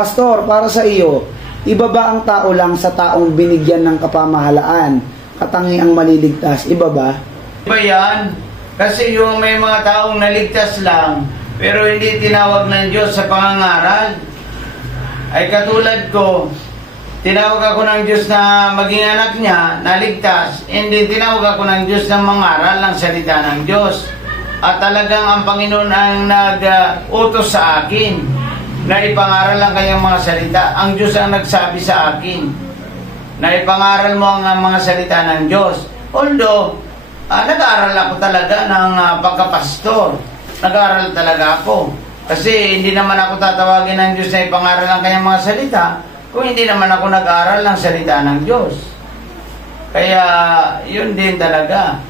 Pastor, para sa iyo, iba ba ang tao lang sa taong binigyan ng kapamahalaan? Katangi ang maliligtas, iba ba? Iba yan. Kasi yung may mga taong naligtas lang, pero hindi tinawag ng Diyos sa pangangaral. Ay katulad ko, tinawag ako ng Diyos na maging anak niya, naligtas. Hindi tinawag ako ng Diyos na mangaral ng salita ng Diyos. At talagang ang Panginoon ang nag-utos sa akin na ipangaral ang kanyang mga salita. Ang Diyos ang nagsabi sa akin na ipangaral mo ang mga salita ng Diyos. Although, nag-aaral ako talaga ng pagkapastor. Nag-aaral talaga ako. Kasi hindi naman ako tatawagin ng Diyos na ipangaral ang kanyang mga salita kung hindi naman ako nag-aaral ng salita ng Diyos. Kaya, yun din talaga.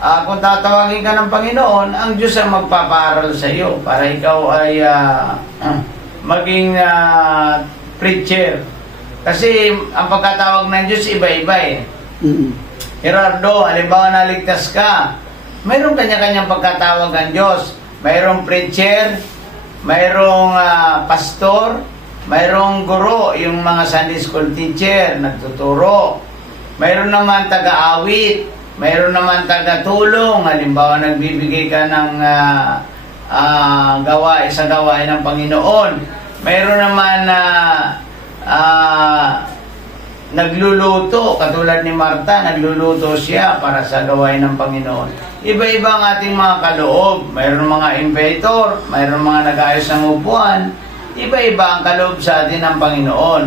Kung tatawagin ka ng Panginoon, ang Diyos ang magpapaaral sa iyo para ikaw ay maging preacher. Kasi ang pagkatawag ng Diyos iba-iba eh. Gerardo, halimbawa naligtas ka, mayroong kanya-kanyang pagkatawag ang Diyos. Mayroong preacher, mayroong pastor, mayroong guro, yung mga Sunday school teacher, nagtuturo. Mayroon naman taga-awit, mayroon naman taga-tulong. Halimbawa, nagbibigay ka ng sa gawain ng Panginoon. Mayroon naman nagluluto, katulad ni Marta, nagluluto siya para sa gawain ng Panginoon. Iba-iba ang ating mga kaloob. Mayroon mga inventor, mayroon mga nag-ayos ng upuan. Iba-iba ang kaloob sa atin ng Panginoon.